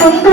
முன்பு